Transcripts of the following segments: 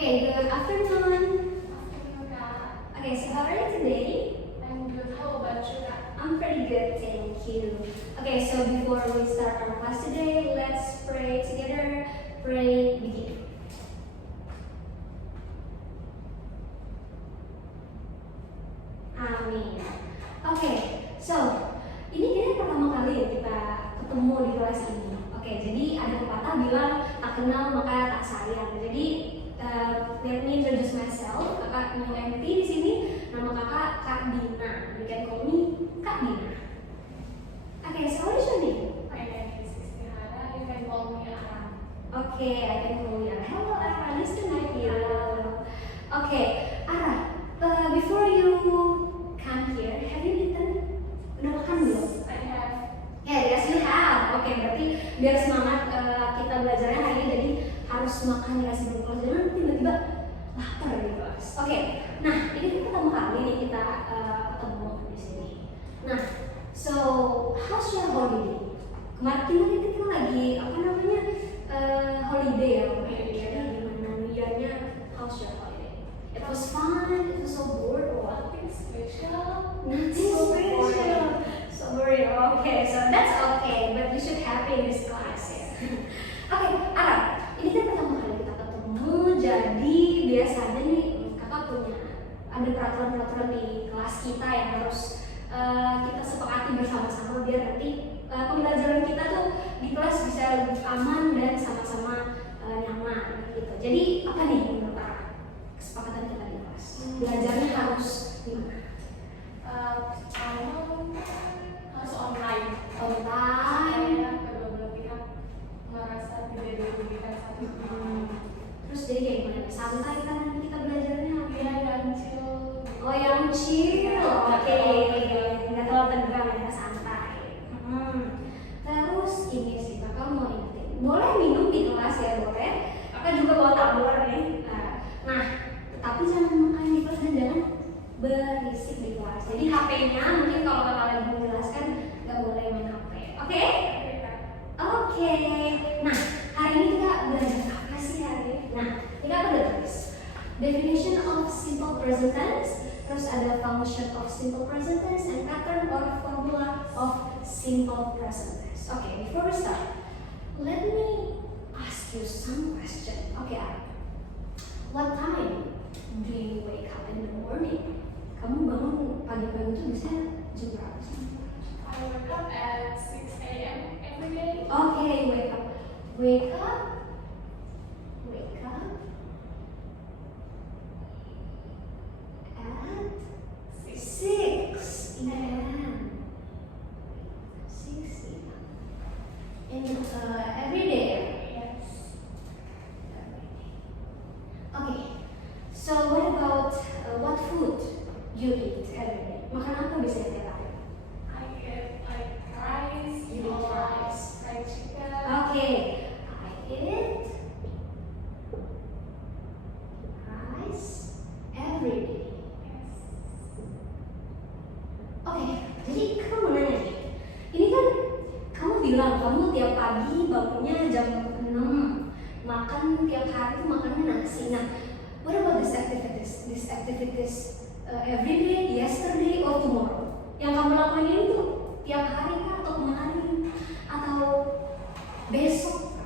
Okay, good afternoon. Afternoon, Kak. Okay, so how are you today? I'm good. How about you, Kak? I'm pretty good, thank you. Okay, so before we start our class today, let's pray together. Pray, begin. Amin. Oke, so ini kayaknya pertama kali ya kita ketemu di kelas ini. Oke, jadi ada pepatah bilang tak kenal maka tak sayang. Jadi let me introduce myself. Kakak New MT di sini. Nama kakak Kak Dina. You can call me Kak Dina. Oke, so what is your name? My name is Istihara. You can call me Aram. Okay, I can call you. Hello, Ara. Nice to meet you. Okay, Ara. Before you come here, have you eaten? Udah makan belum? I have. Yes, you have. Oke, berarti biar semangat kita belajarnya hari ini, jadi harus makan ya sebelum kelas. Jangan tiba-tiba lapar di kelas. Oke, nah ini kan pertama kali nih kita ketemu di sini. Nah, so how's your holiday? Kemarin kita lagi apa namanya holiday ya. Jadi gimana New Year-nya? How's your holiday? It was fun. It was so bored. Or what? Nothing special. Nothing special. So boring. Okay, so that's okay. But you should happy in this class ya. Oke, Ara, ini kan pertama kali kita ketemu. Jadi biasanya nih kakak punya ada peraturan-peraturan di kelas kita yang harus kita sepakati bersama-sama biar nanti pembelajaran kita tuh di kelas bisa lebih aman dan sama-sama nyaman gitu. Jadi apa nih menurut Ara kesepakatan kita di kelas? Belajarnya harus gimana? Harus online. Online. Supaya kedua belah pihak merasa tidak dirugikan satu sama lain. Terus jadi kayak gimana? Santai kan nanti kita belajarnya? Iya, yang chill. Oh, yang chill. Oke. Nggak terlalu tegang ya, santai. Terus ini sih kakak mau ingetin. Boleh minum di kelas ya, boleh. Kakak juga bawa tumbler nih. Nah, tapi jangan makan di kelas dan jangan berisik di kelas. Jadi HP-nya mungkin kalau kakak lagi menjelaskan nggak boleh main HP. Oke? Oke. Nah, hari ini kita belajar apa sih hari ini? Nah, kita udah tulis definition of simple present tense, terus ada function of simple present tense, and pattern or formula of simple present tense. Okay, before we start, let me ask you some question. Okay, what time do you wake up in the morning? Kamu bangun pagi-pagi itu biasanya jam berapa sih? I wake up at 6 a.m. every day. Okay, wake up at 6 a.m. 6 a.m. And every day. Yes. Okay. So what about what food you eat every day? Makan apa biasanya tiap hari? I get like rice. You eat or rice. fried chicken. Okay. I eat rice every day. Yes. Oke, jadi kamu mau nanya nih. Ini kan kamu bilang kamu tiap pagi bangunnya jam 6. Makan tiap hari tuh makannya nasi. Nah, what about this activities? These activities every day, yesterday, or tomorrow? Yang kamu lakuin ini tuh tiap hari kah atau kemarin atau besok?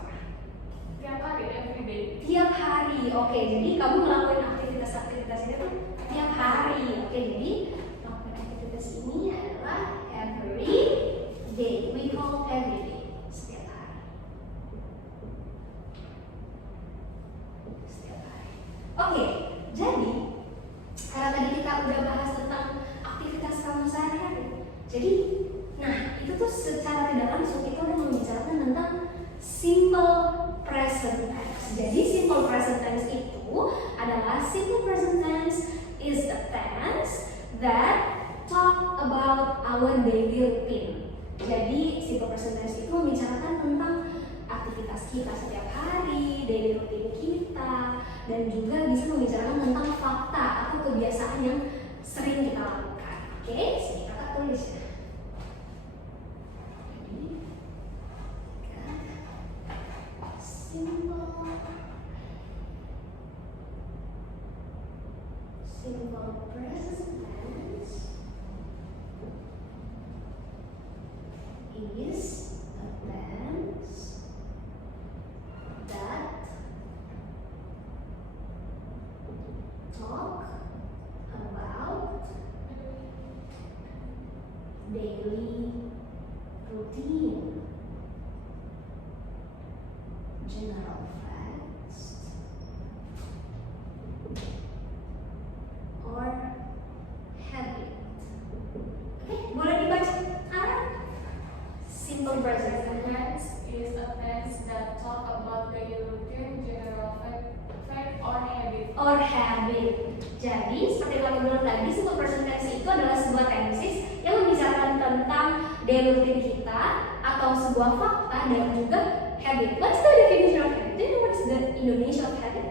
Tiap hari, every day. Tiap hari. Oke, jadi kamu ngelakuin aktivitas ini tuh tiap hari. Oke, jadi melakukan aktivitas ini adalah every day. We call every day. Setiap hari. Setiap hari. Oke, jadi karena tadi kita udah bahas tentang aktivitas kamu sehari-hari. Jadi, nah itu tuh secara tidak langsung kita udah membicarakan tentang simple present tense. Jadi simple present tense itu adalah simple present tense is the tense that talk about our daily routine. Jadi simple present tense itu membicarakan tentang aktivitas kita setiap hari, daily routine kita, dan juga bisa membicarakan tentang fakta atau kebiasaan yang sering kita lakukan. Oke, sini kakak tulis ya. Simple Simple present tense is a tense that talk about daily routine, general facts, or habit. Oke, boleh dibaca. Ara? Simple present Present tense. tense is a tense that talk about daily routine, general fact or habit. Or habit. Jadi, seperti yang aku bilang tadi, simple present tense itu adalah sebuah tenses yang membicarakan tentang daily routine kita atau sebuah fakta dan juga habit. What's the definition of habit? Do you know what's the Indonesian of habit?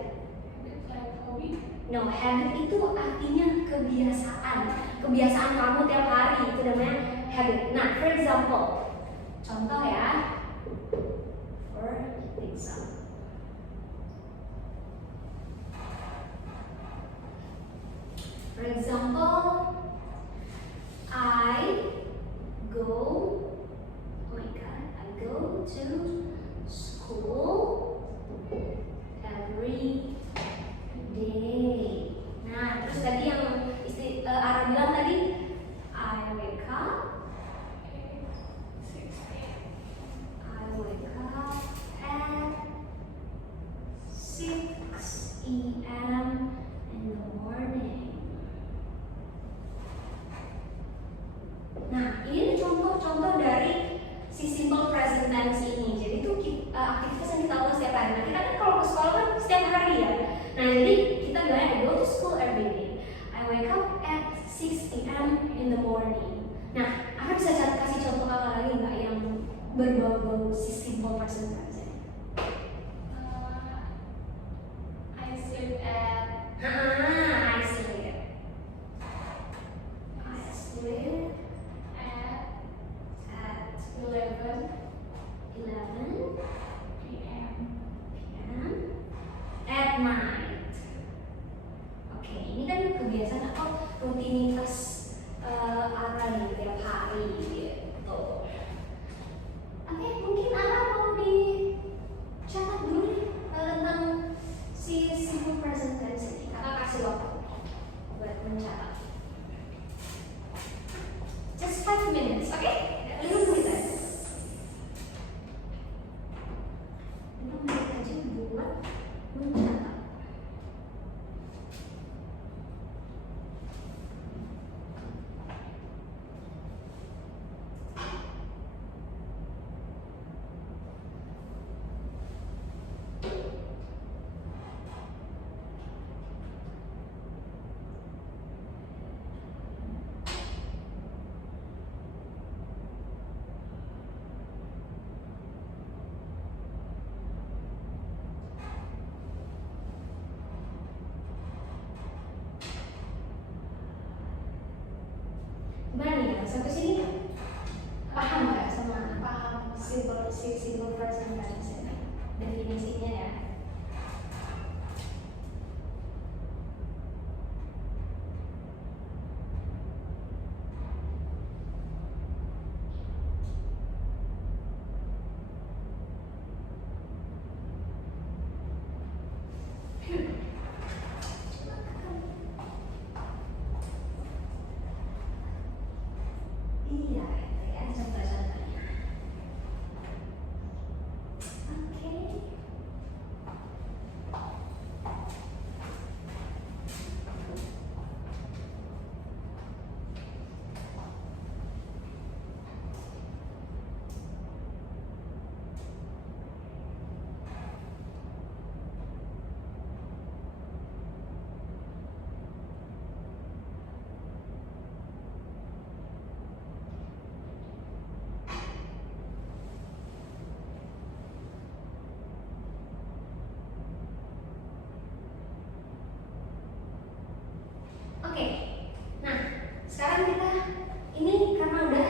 Habit like hobby. No, habit itu artinya kebiasaan. Kebiasaan kamu tiap hari itu namanya habit. Nah, for example, contoh ya. For example. For example, I go, oh my god, I go to school every day. Nah, terus tadi yang Ara bilang tadi, I wake up, 16. I wake up at 6 a.m. in the morning. Nah, ini contoh-contoh dari si simple present tense ini. Jadi itu aktivitas yang kita lakukan setiap hari. Nah, kita kan kalau ke sekolah kan setiap hari ya. Nah, jadi kita bilang I go to school every day. I wake up at 6 a.m. in the morning. Nah, aku bisa kasih contoh kakak lagi nggak yang berbau-bau si simple present tense ini? I sleep at I sleep. I sleep at 11 11 p.m. p.m. at night. Oke, ini kan kebiasaan atau rutinitas Ara nih tiap hari gitu. Oke, mungkin Ara mau dicatat dulu nih tentang si simple present tense ini. Kakak kasih waktu buat mencatat. Just 5 minutes, oke? 5 menit aja. 5 menit aja buat mencatat. Gimana nih, sampai sini paham nggak sama simple present tense ini? Definisinya ya. Iya, itu ya contoh-contohnya. Oke. Oke, nah sekarang kita ini karena udah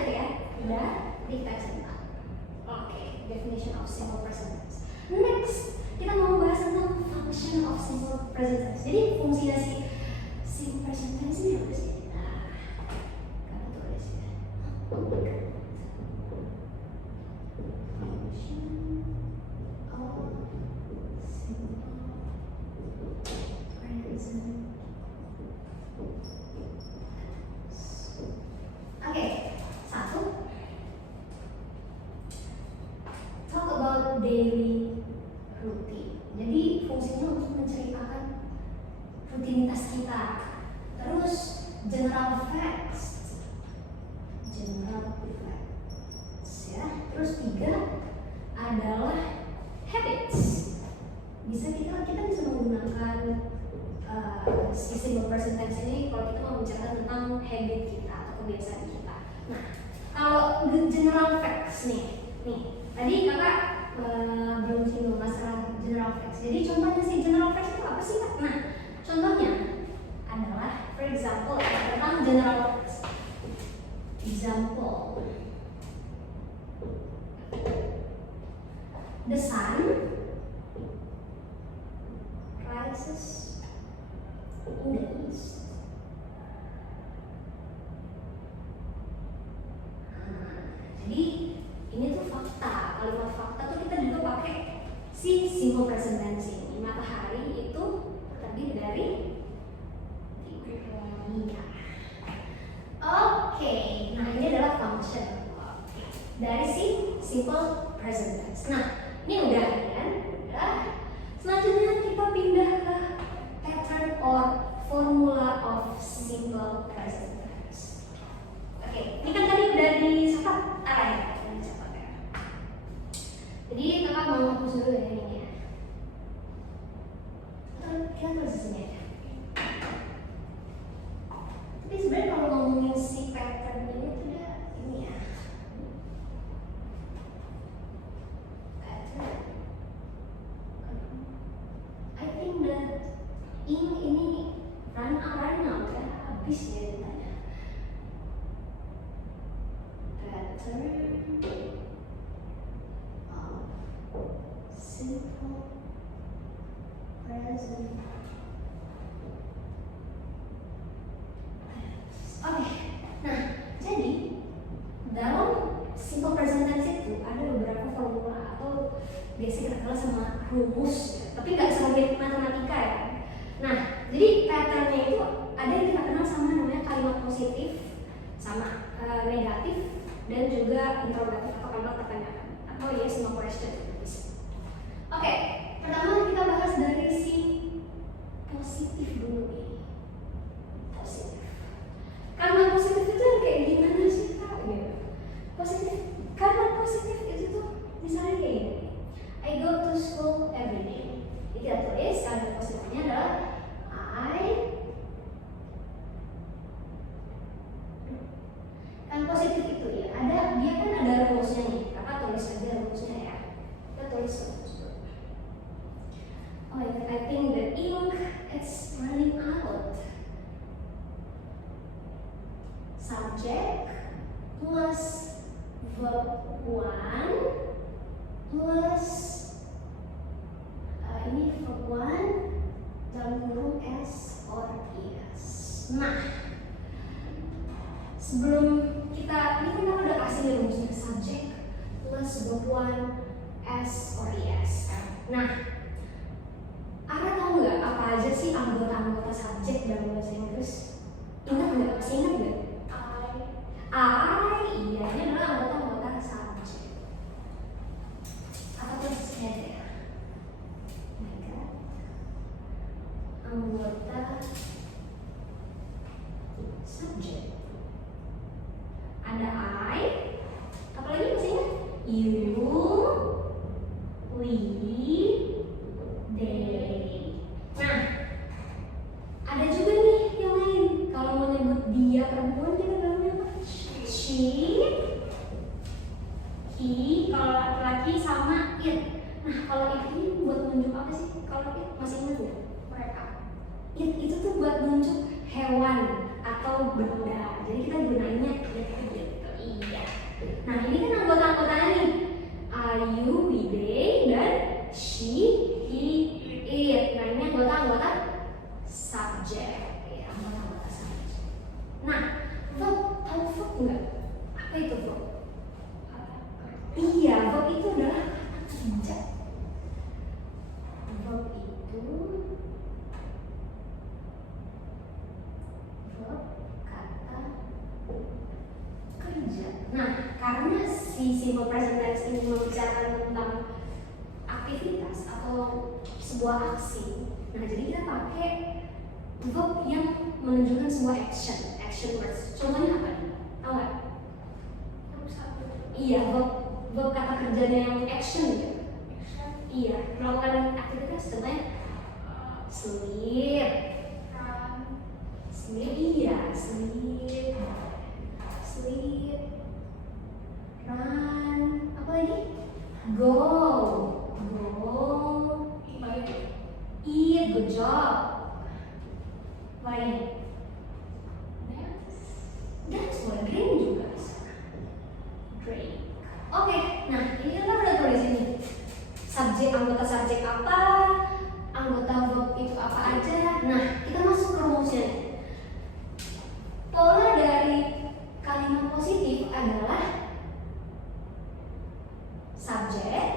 kita cinta. Oke, definition of simple present tense. Next, kita mau bahas tentang function of simple present tense. Jadi fungsinya si simple present tense ini apa sih? Nah, kamu tulis ya. Function of simple present. Oke, satu. Talk about daily routine. Jadi fungsinya untuk menceritakan rutinitas kita. Terus general facts. General facts ya. Terus tiga adalah habits. Kita bisa menggunakan si simple present tense ini kalau kita mau bicara tentang habit kita atau kebiasaan kita. Nah, kalau general facts nih tadi kakak belum singgung masalah general facts. Jadi contohnya si general facts itu apa sih kak? Nah, contohnya adalah, for example, tentang general facts. Example, the sun rises in the east. Jadi ini tuh fakta. Kalimat fakta tuh kita juga pakai si simple present tense ini. Matahari itu terdiri dari iya. Oke, nah ini adalah function dari si simple present tense. Nah, ini udah kan? Udah. Selanjutnya kita pindah ke pattern or formula of simple present tense. Oke, ini kan tadi udah dicatat arahnya. Jadi kakak mau hapus dulu ya ini ya. Atau kita tulis di sini aja. Tapi sebenarnya kalau ngomongin si pattern ini tuh udah ini ya. Pattern. I think that ini run out ya, habis ya ditanya. Pattern. Simple present. Oke, nah jadi dalam simple present tense itu ada beberapa formula atau biasa kita kenal sama rumus, tapi nggak serumit matematika ya. Nah, jadi patternnya itu ada yang kita kenal sama namanya kalimat positif, sama negatif, dan juga interrogatif atau kalimat pertanyaan atau yes no question. Oke, pertama kita bahas dari si positif dulu nih. Positif. Kalimat positif itu yang kayak gimana sih kak? Gitu. Positif. Kalimat positif itu tuh misalnya kayak gini. I go to school every day. Jadi kita tulis kalimat positifnya adalah kan positif itu ya. Dia kan ada rumusnya nih. Kakak tulis aja rumusnya ya. Kita tulis rumus. Oh, I think the ink is running out. Subject plus verb 1 plus ini verb 1 dalam kurung s or is. Nah, sebelum kita ini kan kita udah kasih rumusnya subject plus verb 1 s or is. Nah, Ara tahu nggak apa aja sih anggota-anggota subjek dalam bahasa Inggris? Ingat nggak? Masih ingat nggak? I, iya, ini adalah anggota-anggota subjek. Atau tulisnya ya? Oh my god. Anggota subjek. Ada I, apalagi masih ingat? You, we, they. Nah, ada juga nih yang lain. Kalau mau nyebut dia perempuan kita bilangnya apa? She, he. Kalau laki-laki sama it. Nah, kalau it ini buat menunjuk apa sih? Kalau it masih ingat nggak? Mereka. It itu tuh buat menunjuk hewan atau benda. Jadi kita gunainnya it gitu. Iya. Nah, ini kan anggota-anggotanya nih. You, we, they, dan she, he, it. Nah, ini anggota-anggota subjek ya. sebuah aksi. Nah, jadi kita pakai verb yang menunjukkan sebuah action words. Contohnya apa nih? Tahu nggak? Iya, verb kata kerjanya yang action gitu. Iya, melakukan aktivitas contohnya sleep, iya, sleep, run, apa lagi? Go, eat, good job. Apa lagi? Dance, boleh, drink juga bisa. Drink. Oke, nah ini kan udah tulis ini. Anggota subjek apa, anggota verb itu apa aja. Nah, kita masuk ke rumusnya. Pola dari kalimat positif adalah subjek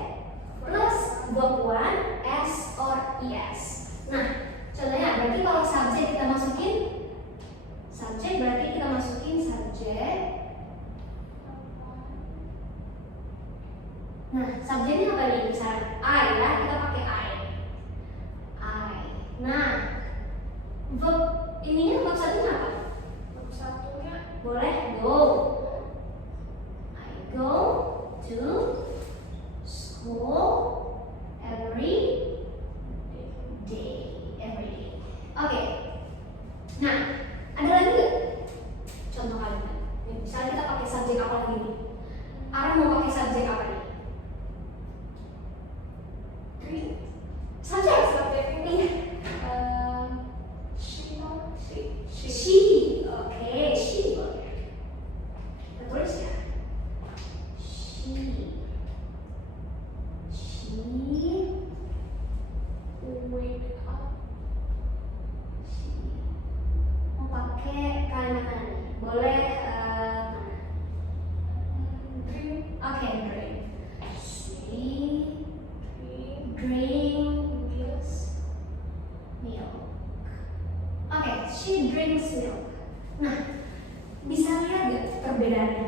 plus verb one, s or es. Nah, contohnya berarti kalau subjek kita masukin subjek. Nah, subjeknya apa nih? Misalnya I ya, kita pakai I. Nah, verb ininya verb satunya apa? Verb satunya boleh go. I go to school every day. Oke. Nah, ada lagi nggak contoh kalimat? Misalnya kita pakai subjek apa lagi nih? Ara mau pakai subjek apa nih? Subjek ini. She. Oke, she. Kita tulis ya. She wake up. Mau pakai kalimat mana nih? Boleh Drink. oke, drink. She Drink. drink Milk. milk. Oke, she drinks milk. Nah, bisa lihat gak perbedaannya?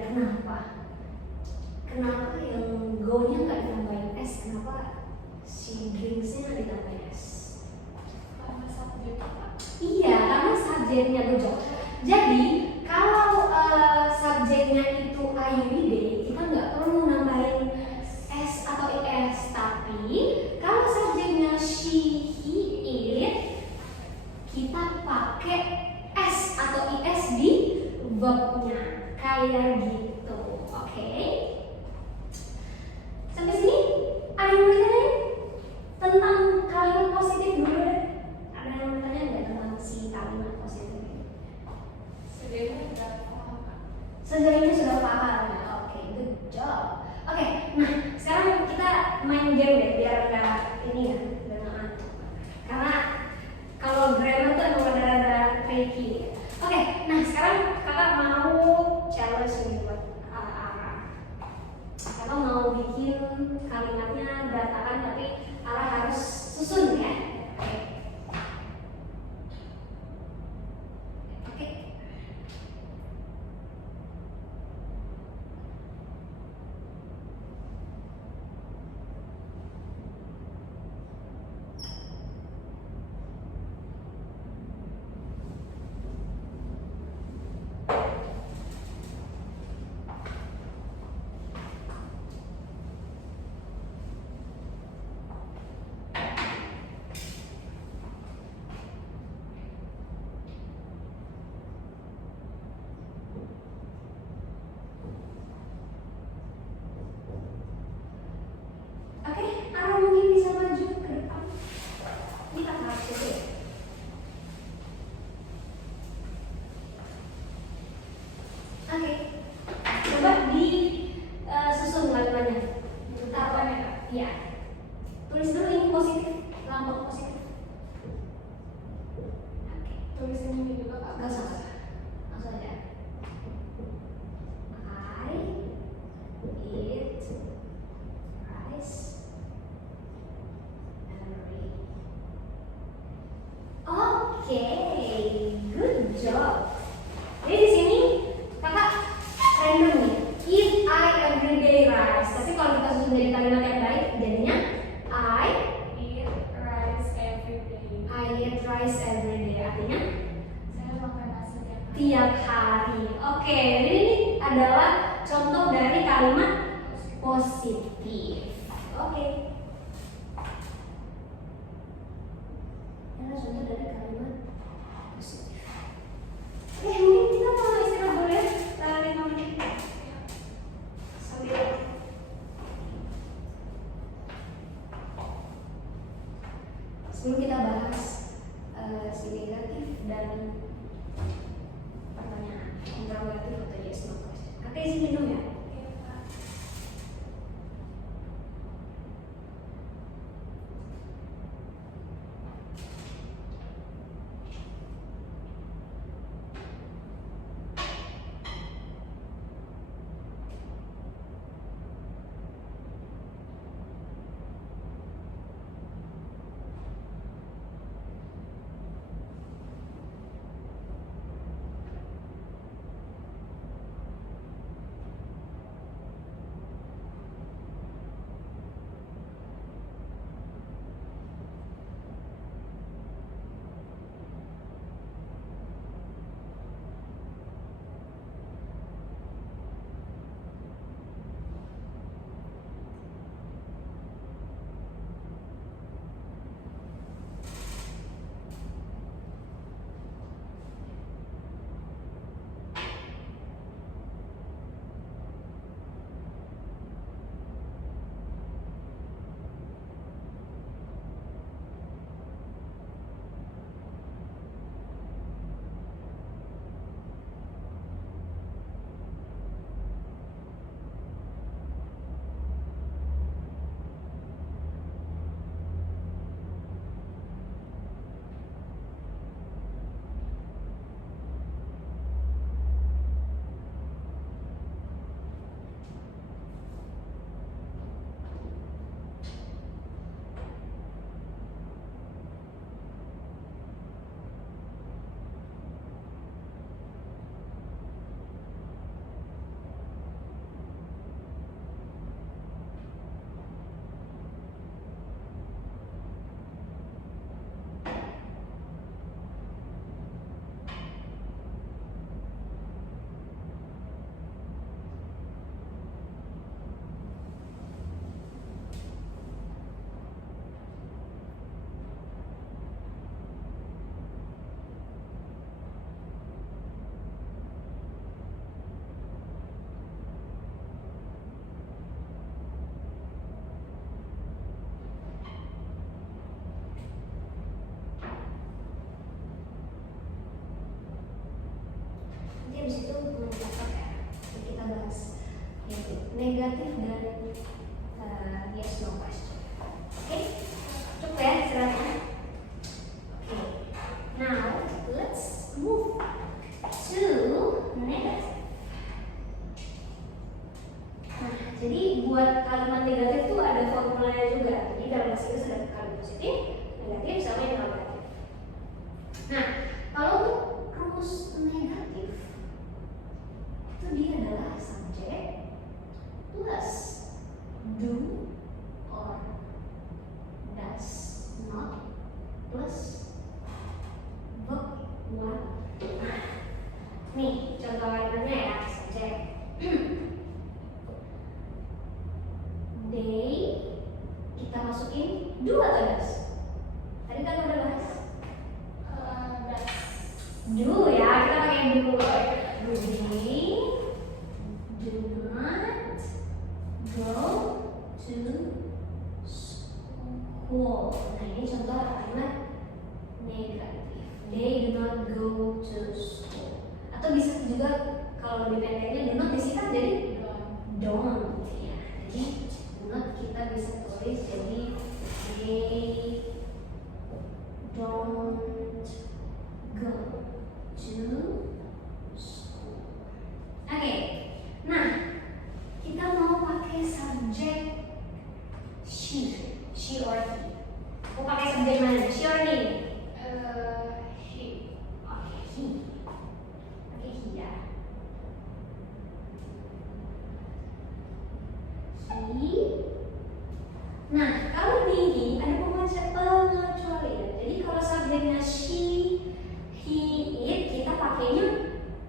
Kenapa yang go-nya nggak ditambahin s? Kenapa she drinks-nya ditambahin s? Karena subjek apa? Iya, karena subjeknya bejo. Jadi kalau subjeknya itu I, we, they, kita nggak perlu nambahin s atau es. Tapi kalau subjeknya she, he, it, kita pakai s atau is di verbnya kayak gitu. Oke? Sampai sini ada yang mau ditanya tentang kalimat positif dulu deh. Ada yang mau ditanya nggak tentang si kalimat positif ini? Sejauh udah paham kan? Sejauh ini sudah paham ya? Oke, good job. Oke, nah sekarang kita main game deh biar nggak ini ya, biar nggak ngantuk. Karena kalau grammar tuh emang rada-rada tricky. Oke, nah sekarang kakak mau challenge nih buat Ara. Kakak mau bikin kalimatnya berantakan tapi Ara harus susun ya. Oke. Oke. Oke, Ara mungkin bisa maju ke depan. Ini kakak harus susun. Oke, coba di susun kalimatnya. Taruhannya kak. Iya. Tulis dulu ini positif, lambang positif. Oke, Tulis ini juga kak. nggak usah, langsung aja. I eat rice every. Oke, good job. Jadi di sini kakak random nih. Eat I everyday rice. Tapi kalau kita susun jadi kalimat yang baik, jadinya I Eat rice artinya Saya makan nasi tiap hari. Oke, jadi ini adalah contoh dari kalimat positif. Oke. Ini adalah contoh dari kalimat positif. Oke, mungkin kita mau istirahat dulu ya, 5 menit. Sambil sebelum kita bahas si negatif dan pertanyaan interrogatif atau yes no question. Kakak isi minum ya. Nanti habis itu mencatat ya. Jadi kita bahas yaitu negatif dan yes no question. Oke, cukup ya istilahnya. Oke, now let's move to negative. Nah, jadi buat kalimat negatif tuh ada formulanya juga. Jadi dalam bahasa Inggris ada kalimat positif, negatif, sama yang negatif. Nah, kalau untuk rumus negatif itu dia adalah subjek plus do or does not plus verb one. Nah, nih contoh kalimatnya ya, subjek. They, kita masukin do atau does? Tadi kan udah bahas do ya, kita pakai do. Do they do not go to school. Nah ini contoh kalimat negatif. They do not go to school. Atau bisa juga kalau lebih pendeknya do not disingkat jadi don't ya. Jadi do not kita bisa tulis jadi they don't go to school. Oke, nah kita mau pakai subjek she or he. Mau pakai subjek mana? She or he? He. Oke, he. Pakai he ya.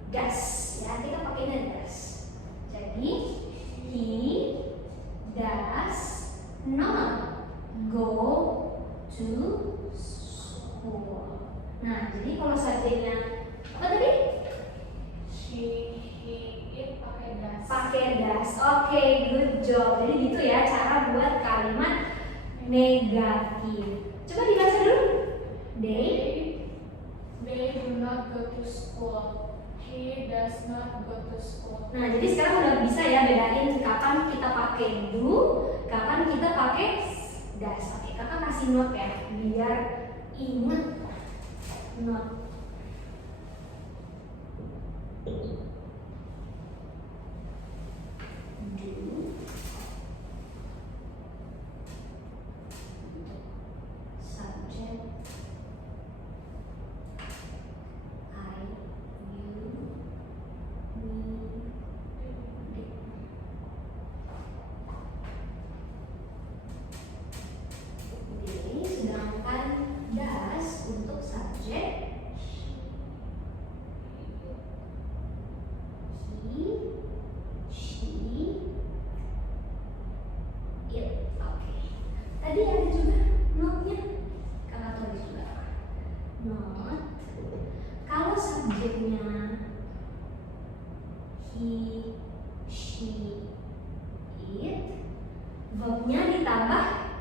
does. Ya, kita pakainya does. Jadi he does not go to school. Nah, jadi kalau subjeknya apa tadi? She, he, it pakai does. Pakai does. Oke, good job. Jadi gitu ya cara buat kalimat negatif. Coba dibaca dulu. They do not go to school. He does not go to school. Nah, jadi sekarang udah bisa ya bedain kapan kita pakai do, kapan kita pakai does. Oke, kakak kasih note ya, biar ingat note. Do, subject, I, you, we, they. They, sedangkan does untuk subjek he, she, it. Oke. Tadi ada juga note-nya. Kakak tulis juga. Note. Kalau subjeknya he, she, it, verbnya ditambah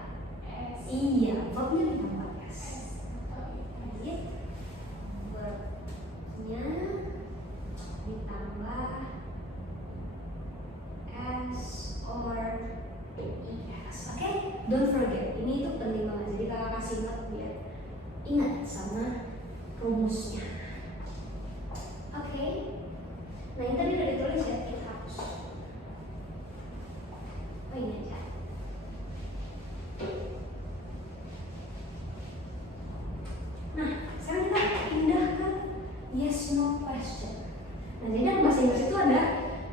S. iya, verbnya ditambah s. It, verbnya ditambah s or es. Oke, don't forget. Ini tuh penting banget. Jadi kakak kasih note biar ingat sama rumusnya. Oke. Nah, ini tadi udah ditulis ya, kita hapus. Oh, ini aja. Nah, sekarang kita pindah ke yes no question. Nah, jadi dalam bahasa Inggris itu ada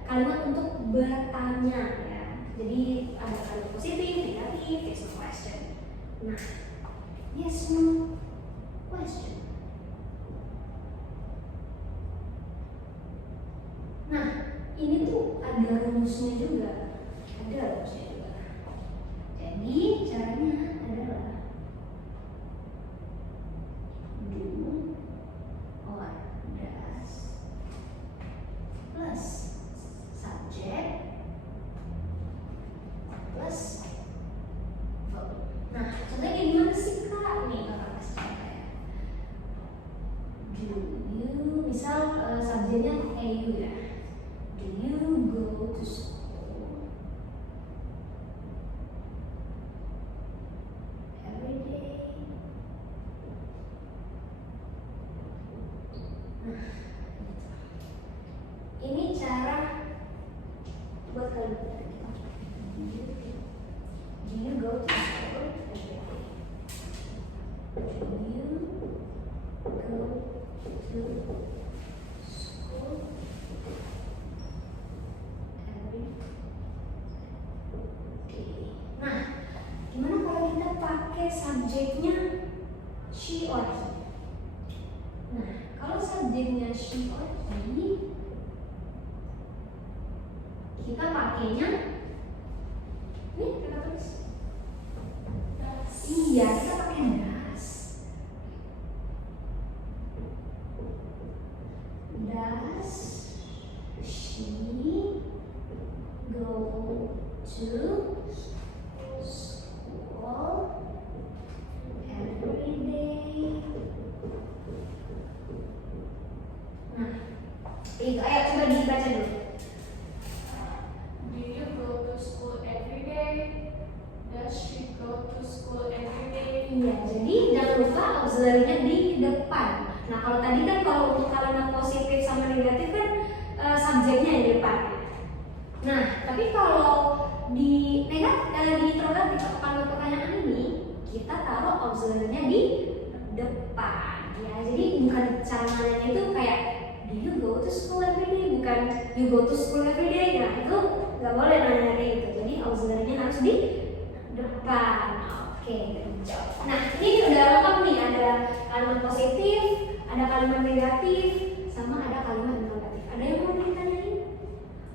kalimat untuk bertanya ya. Jadi ada kalimat positif, negatif, yes no question. Nah, yes no question. Nah, ini tuh ada rumusnya juga. Ada rumusnya juga. Jadi caranya adalah do or does plus subject plus verb. Nah, contohnya gimana sih kak? Nih kakak kasih contoh ya. Do you, misal subjeknya pakai you ya. Do you go to school every day? Nah, ini cara buat kalian. Do you go to school every day? Do you go to school every day? Nah, gimana kalau kita pakai subjeknya she or he? Nah, kalau subjeknya she or he, kita pakainya nih, kita tulis. Iya, kita pakai does. Does she go to school every day? Nah, itu ayo coba dibaca dulu. Do you go to school every day? Does she go to school every day? Iya, jadi jangan lupa auxiliary-nya di depan. Nah, kalau tadi kan kalau untuk kalimat positif sama negatif kan subjeknya yang di depan. Nah, tapi kalau di di interrogatif atau kalimat pertanyaan ini kita taruh auxiliary-nya di depan. Ya, jadi bukan cara nanya itu kayak do you go to school every day, bukan you go to school every day. Nah, itu nggak boleh nanya kayak gitu. Jadi auxiliary-nya harus di depan. Oke, good job. Nah, ini udah lengkap nih, ada kalimat positif, ada kalimat negatif, sama ada kalimat interrogatif. Ada yang mau ditanyain?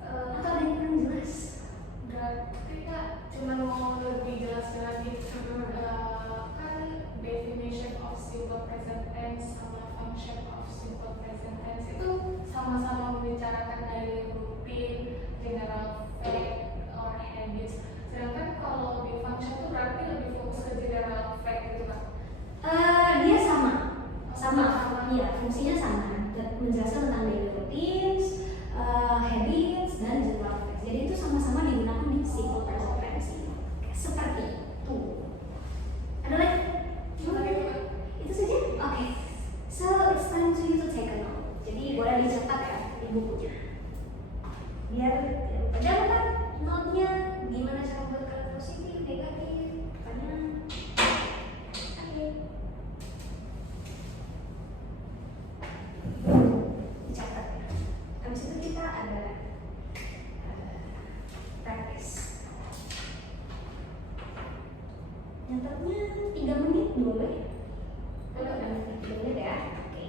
Atau ada yang kurang jelas? Berarti Kak cuma mau lebih jelaskan lagi kan definition of simple present tense sama function of simple present tense itu sama-sama membicarakan daily routine, general fact, or habits. Sedangkan kalau di function itu berarti lebih fokus ke general fact gitu Kak. Dia sama, iya fungsinya sama, menjelaskan tentang daily routines, habits dan general facts. Jadi itu sama-sama digunakan di simple present tense. Seperti itu. Ada lagi? Itu saja? Oke. So it's time to you to take a note. Jadi boleh dicatat ya di bukunya. Biar jangan lupa note-nya gimana cara buat kalimat positif, negatif, pertanyaan. Oke. Dicatat ya. Habis itu kita ada practice. Nyatetnya 3 menit boleh? Boleh kan? 3 menit ya. Oke.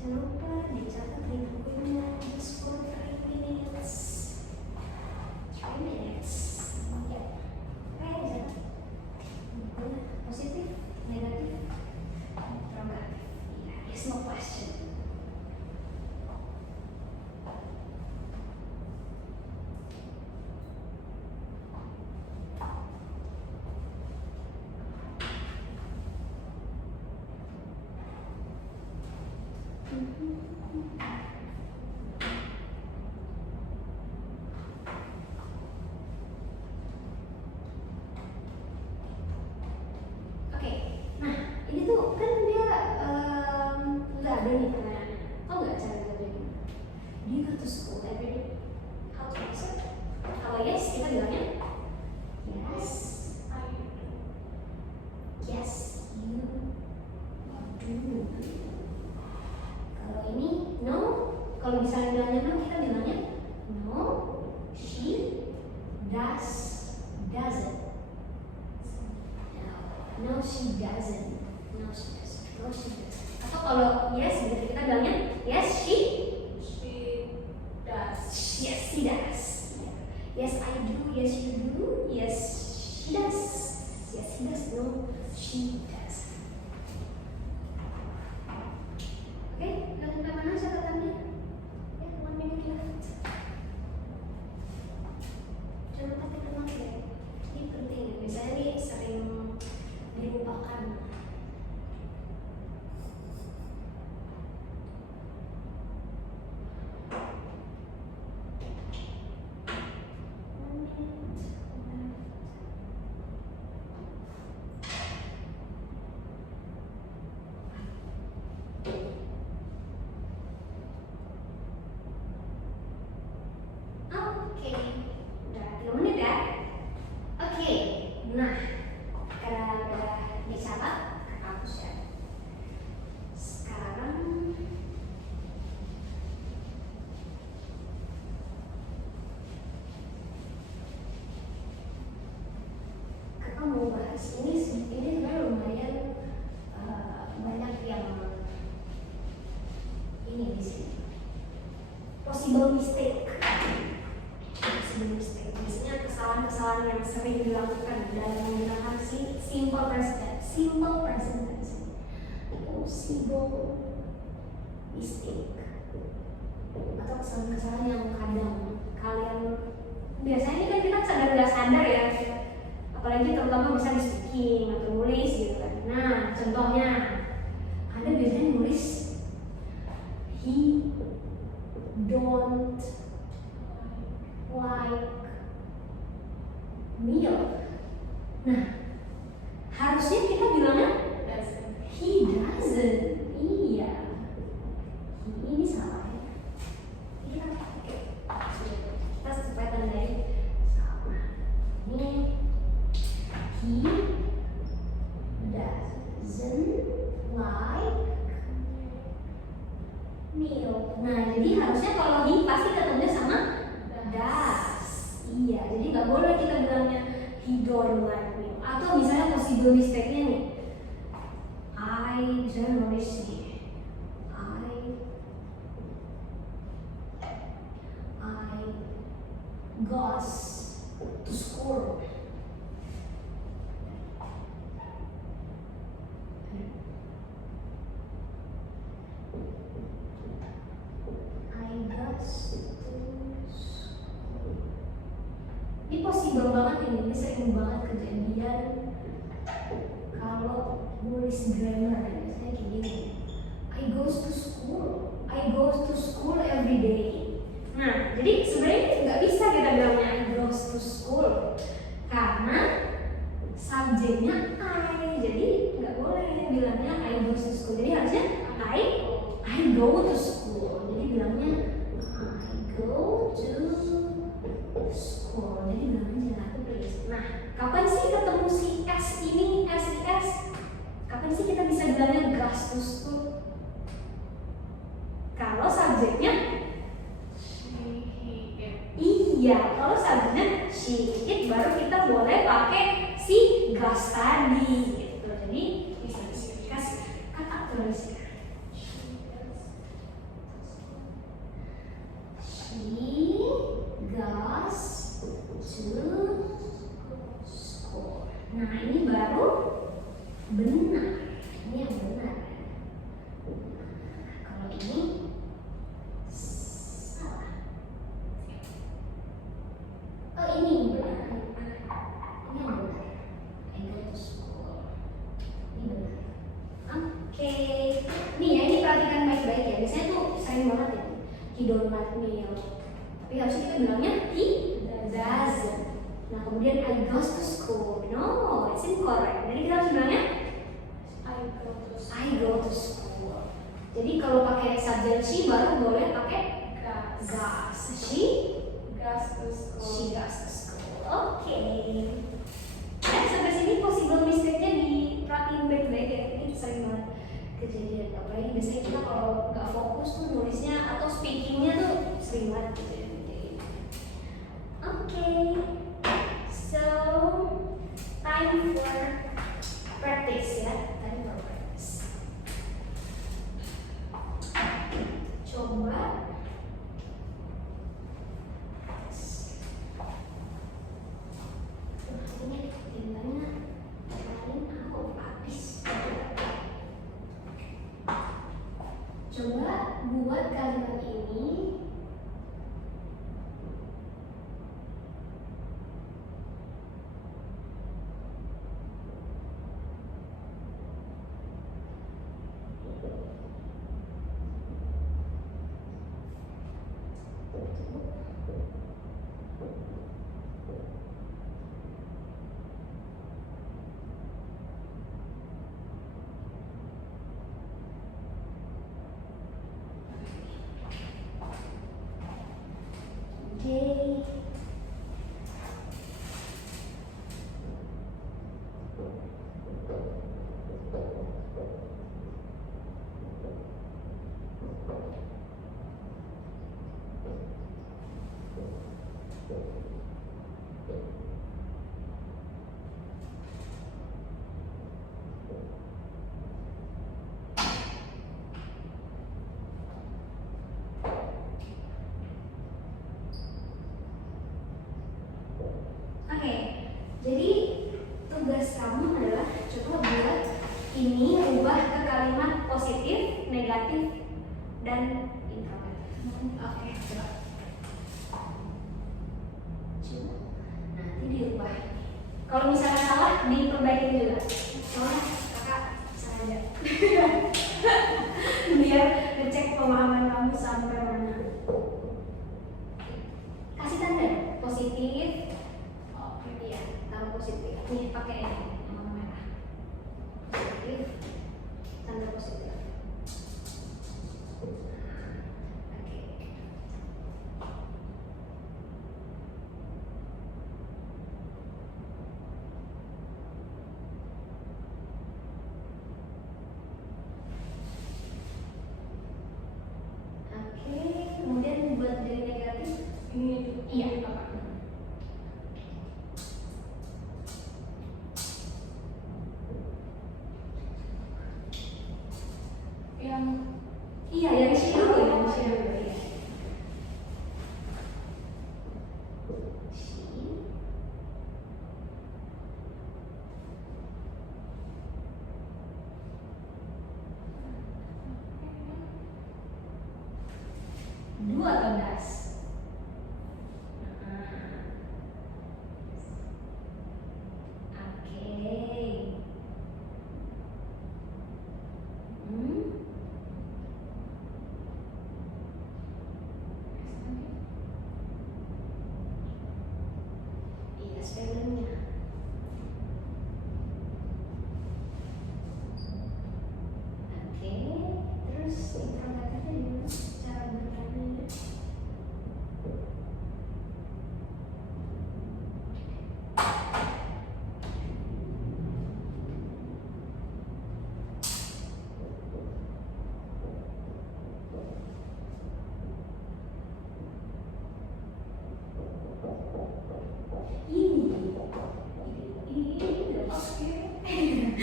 Jangan lupa dicatat di bukunya just for 3 minutes. 3 minutes. Ya. Oke, bukunya positif, negatif, interrogatif. Ya, there's no question. Oke, nah ini tuh kan dia nggak ada nih pertanyaannya. Tau nggak cara jawabnya? Do you go to school every day? How to answer? Kalau yes, kita bilangnya yes, I do. yes, you do. Kalau ini no, kalau misalnya bilangnya no, kita bilangnya no, she does, doesn't. No, she doesn't. No, she doesn't. No, she doesn't. Atau kalau yes, gitu kita bilangnya yes, she does. Yes, she does. Yes, I do. Yes, you do. Yes, she does. Yes, he does. No, she does. Oke, udah sampai mana catatannya? Ya, 1 minute left. Jangan lupa take notes ya. Ini penting. Biasanya nih sering dilupakan. Oke, udah 3 menit ya. Oke, nah karena udah dicatat ke kampus ya. Sekarang kakak mau bahas ini sebenarnya lumayan banyak yang ini di sini. Possible mistake. Biasanya kesalahan-kesalahan yang sering dilakukan dalam menggunakan simple present tense. Possible mistake atau kesalahan-kesalahan yang kadang kalian biasanya kan kita sadar nggak sadar ya, apalagi terutama bisa di speaking atau nulis gitu kan. Nah contohnya ada biasanya nulis he don't like milk. Nah harusnya kita bilangnya he doesn't. Iya, ini salah ya. Iya, oke. Kita supaya tandai sama. Ini he doesn't like milk. Nah, jadi harusnya kalau he pasti ketemunya sama does. Iya, jadi nggak boleh kita bilangnya he don't like milk. Atau misalnya possible mistake-nya nih, misalnya nulis nih, I goes to school. Ini possible banget ini sering banget kejadian kalau nulis grammar biasanya kayak gini. I goes to school every day. Nah, jadi sebenarnya nggak bisa kita bilangnya I goes to school karena subjeknya I, jadi nggak boleh bilangnya I goes to school. Jadi harusnya I go to school. Jadi bilangnya I go to school. Jadi bilangnya jangan aku tulis. Nah, kapan sih ketemu si S ini, SIS? Kapan sih kita bisa bilangnya goes to school? Kalau subjeknya iya, kalau subjeknya she, it, baru kita boleh pakai si goes tadi gitu. Jadi bisa dikasih kata tulisnya. She goes to school. Nah, ini baru benar. Ini yang benar. Kalau ini salah. Oh, ini benar. Ini yang benar. I go to school. Ini benar. Oke. Nih ya, ini perhatikan baik-baik ya. Biasanya tuh sering banget ya. He don't like milk. Tapi harusnya kita bilangnya he doesn't. Nah, kemudian I goes to school. No, it's incorrect. Jadi kita harus bilangnya I go to school. Jadi kalau pakai subjek she baru boleh pakai goes. She goes to school. She goes to school. Oke. Nah, sampai sini possible mistake-nya diperhatiin baik-baik ya. Ini sering banget kejadian. Apalagi biasanya kita kalau nggak fokus tuh nulisnya atau speakingnya tuh sering banget kejadian. Oke. So time for practice ya. Time for practice. Coba ini tintanya paling aku habis. Coba buat kalimat ini Day. dan introvert. Oke, coba. Coba nanti diubah. Kalau misalnya salah diperbaikin juga. Soalnya kakak sengaja biar ngecek pemahaman kamu sampai mana. Kasih tanda positif. Oke. Iya, taruh positif. Nih pakai ini yang warna merah. Positif, tanda positif. Oke. Oke, kemudian buat dari negatif. Ini Iya. apa? Yang Iya, yang sini dulu, yang sini dulu. Iya. Sini. Dua tegas. Oke. Iya, spellingnya. Oke, terus interrogatifnya gimana? Cara bertanya. Ini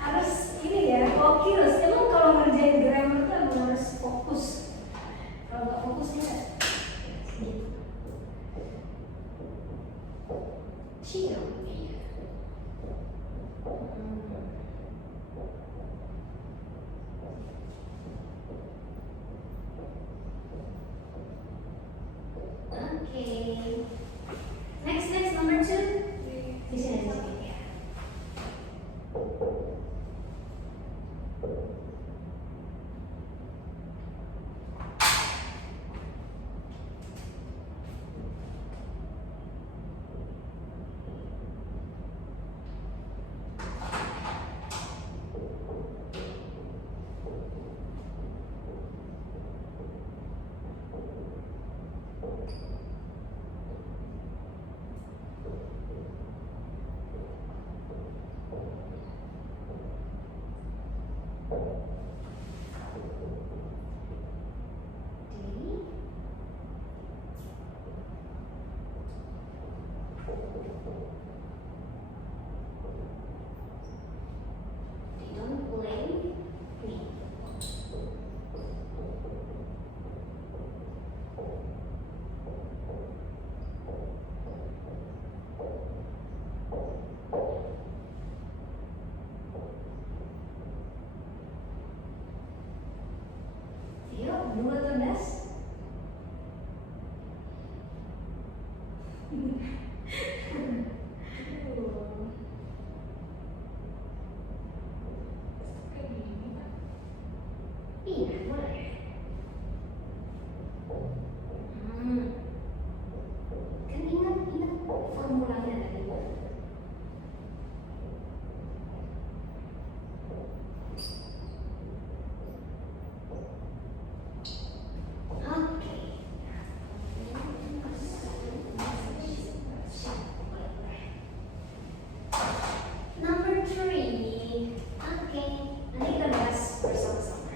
harus ini ya, fokus. Emang kalau ngerjain grammar tuh emang harus fokus. Kalau nggak fokus ya gitu. Chill. Okay. Next, number 2. Di sini ya. Don't blame me. Yuk, dua tugas. kayak gini kan? Iya, boleh. Kan ingat formulanya tadi. Oke. Number 3. Oke, nanti kita bahas bersama-sama.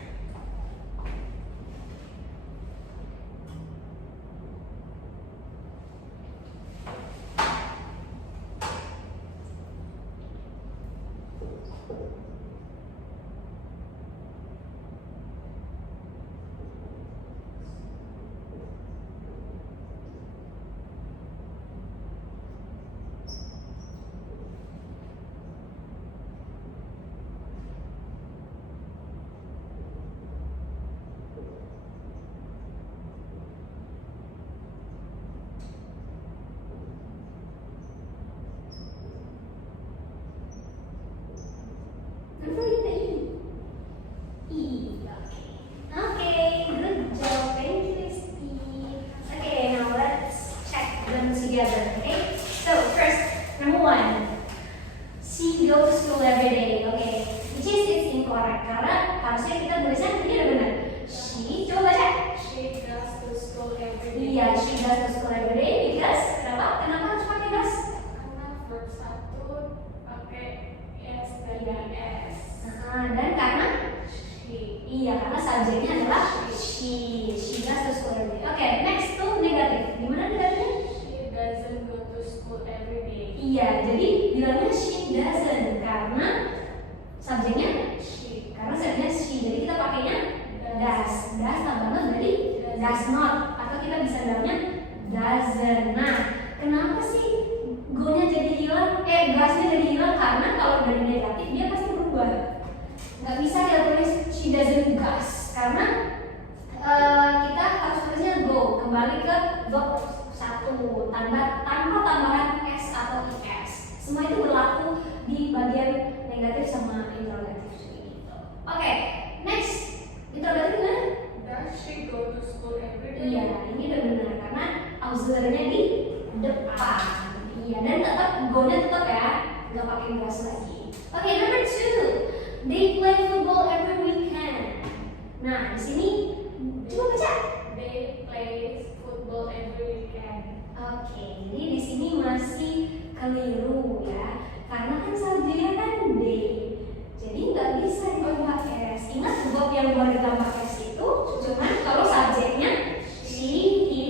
harusnya kita tulisnya ini udah benar. She, coba baca. She goes to school every day. Iya, she goes to school every day because kenapa? Kenapa harus pakai does? Karena verb 1 pakai s dan s. Dan karena She. iya, karena subjeknya adalah she. She goes to school every day. Oke, next tuh negatif. Gimana negatifnya? She doesn't go to school every day. Iya, jadi bilangnya she doesn't karena subjeknya She. karena subjeknya she. Jadi kita pakainya does. Does tambahnya berarti does not atau kita bisa bilangnya doesn't. Nah, kenapa sih go-nya jadi hilang? Does-nya jadi hilang karena kalau dari negatif dia pasti berubah. Nggak bisa kita tulis she doesn't goes karena kita harus tulisnya go, kembali ke verb 1 tanpa tambahan s atau es. Semua itu berlaku di bagian negatif sama interrogatif gitu. Oke, next interrogatif gimana? Does she go to school every day? Iya, ini udah benar karena auxiliary-nya di depan. Iya, dan tetap go-nya tetap ya, nggak pakai does lagi. Oke, number 2, they play football every weekend. Nah, di sini coba baca. They play football every weekend. Oke, jadi di sini masih keliru ya, karena kan subjeknya kan day, jadi nggak bisa ditambah s. Ingat verb yang boleh ditambah s itu cuman kalau subjeknya she, he,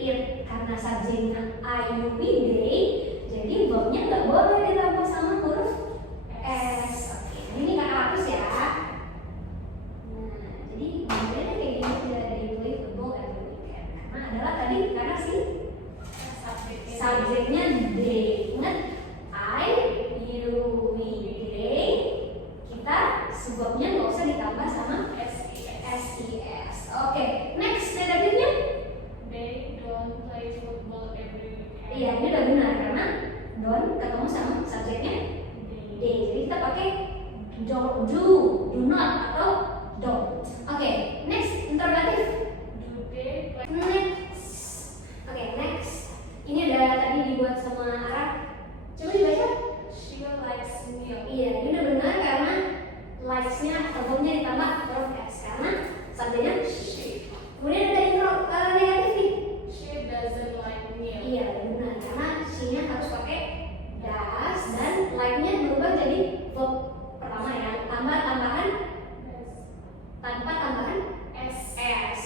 it. Karena subjeknya I, you, we, they, jadi verbnya nggak boleh ditambah sama huruf s. Oke, ini kakak hapus ya. Nah, jadi modelnya kayak gini dari play football every weekend. Karena adalah tadi karena si subjeknya they. Ingat I, you, we, they. Kita sebabnya nggak usah ditambah sama s. Oke, next negatifnya. They don't play football every weekend. Iya, ini udah benar karena don't ketemu sama subjeknya they. Jadi kita pakai do not atau don't. Oke, next interrogatif. Do they play? Next. Oke, next. Ini udah tadi dibuat sama Arab. Coba dibaca. She likes milk. Iya, ini udah benar karena likes-nya verbnya ditambah verb s karena subjeknya She. kemudian ada negatif nih. She doesn't like milk. Iya, benar karena she-nya harus pakai does dan like-nya berubah jadi verb pertama ya, tambahan tanpa tambahan S.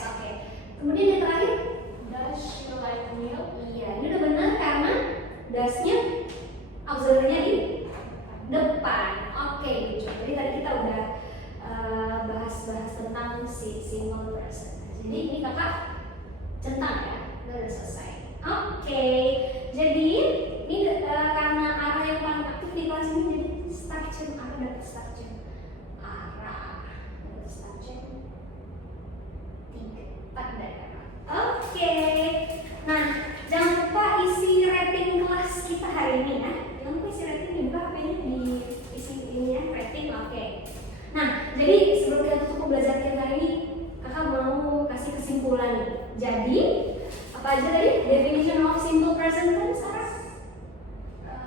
Oke. Kemudian yang terakhir, Does she like milk? iya ini udah benar karena does-nya auxiliary-nya di depan. Oke, gitu. Jadi tadi kita udah bahas-bahas tentang si simple present. Jadi ini kakak centang ya, udah selesai. Oke, jadi ini karena arah yang paling aktif di kelas ini jadi structure arah dan structure arah dan structure 4 daerah. Oke, nah jangan lupa isi rating kelas kita hari ini ya. Jangan lupa isi rating juga HP-nya di isi ini ya rating. Oke. Nah, jadi sebelum kita tutup pembelajaran kita hari ini, kakak mau kasih kesimpulan nih. Jadi apa aja tadi definition of simple present tense, Sarah?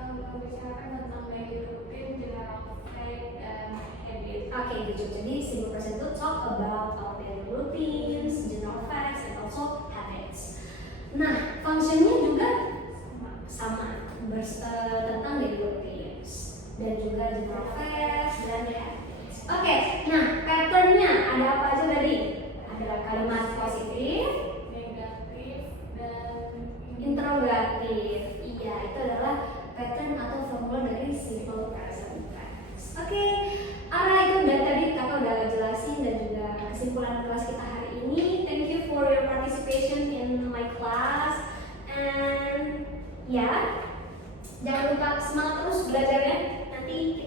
Membicarakan tentang daily routine, general fact, dan habit. Oke, gitu. Jadi simple present itu talk about our daily routines, general facts, and also habits. Nah, functionnya juga sama tentang daily routines dan juga general facts dan habits. Oke, nah patternnya ada apa aja tadi? Ada kalimat positif, Negatif, dan interrogatif. Iya, itu adalah pattern atau formula dari simple present tense. Oke, arah itu udah tadi kakak udah jelasin dan juga kesimpulan kelas kita hari ini. Thank you for your participation in my class. And ya, jangan lupa semangat terus belajarnya. Nanti